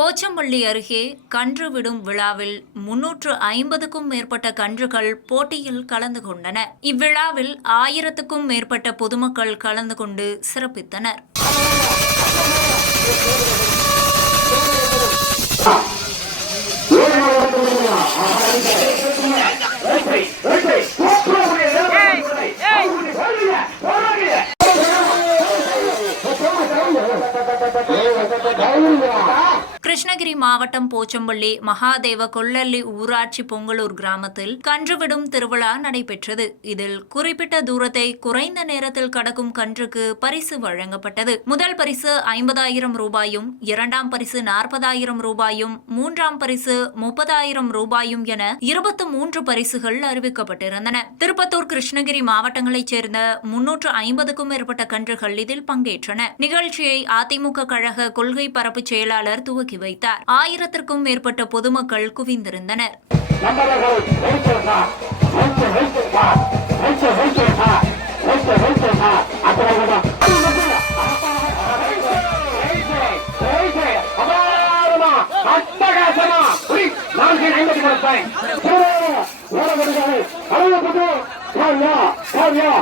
போச்சம்பள்ளி அருகே கன்று விடும் விழாவில் 350க்கும் மேற்பட்ட கன்றுகள் போட்டியில் கலந்து கொண்டன. இவ்விழாவில் 1000க்கும் மேற்பட்ட பொதுமக்கள் கலந்து கொண்டு சிறப்பித்தனர். கிருஷ்ணகிரி மாவட்டம் போச்சம்பள்ளி மகாதேவ கொல்லள்ளி ஊராட்சி பொங்கலூர் கிராமத்தில் கன்றுவிடும் திருவிழா நடைபெற்றது. இதில் குறிப்பிட்ட தூரத்தை குறைந்த நேரத்தில் கடக்கும் கன்றுக்கு பரிசு வழங்கப்பட்டது. முதல் பரிசு 50,000 ரூபாயும், இரண்டாம் பரிசு 40,000 ரூபாயும், மூன்றாம் பரிசு 30,000 ரூபாயும் என 23 பரிசுகள் அறிவிக்கப்பட்டிருந்தன. திருப்பத்தூர், கிருஷ்ணகிரி மாவட்டங்களைச் சேர்ந்த 350க்கும் மேற்பட்ட கன்றுகள் இதில் பங்கேற்றன. நிகழ்ச்சியை அதிமுக கழக கொள்கை பரப்பு செயலாளர் துவக்கி வைத்தார். 1000த்திற்கும் மேற்பட்ட பொதுமக்கள் குவிந்திருந்தனர். காவியா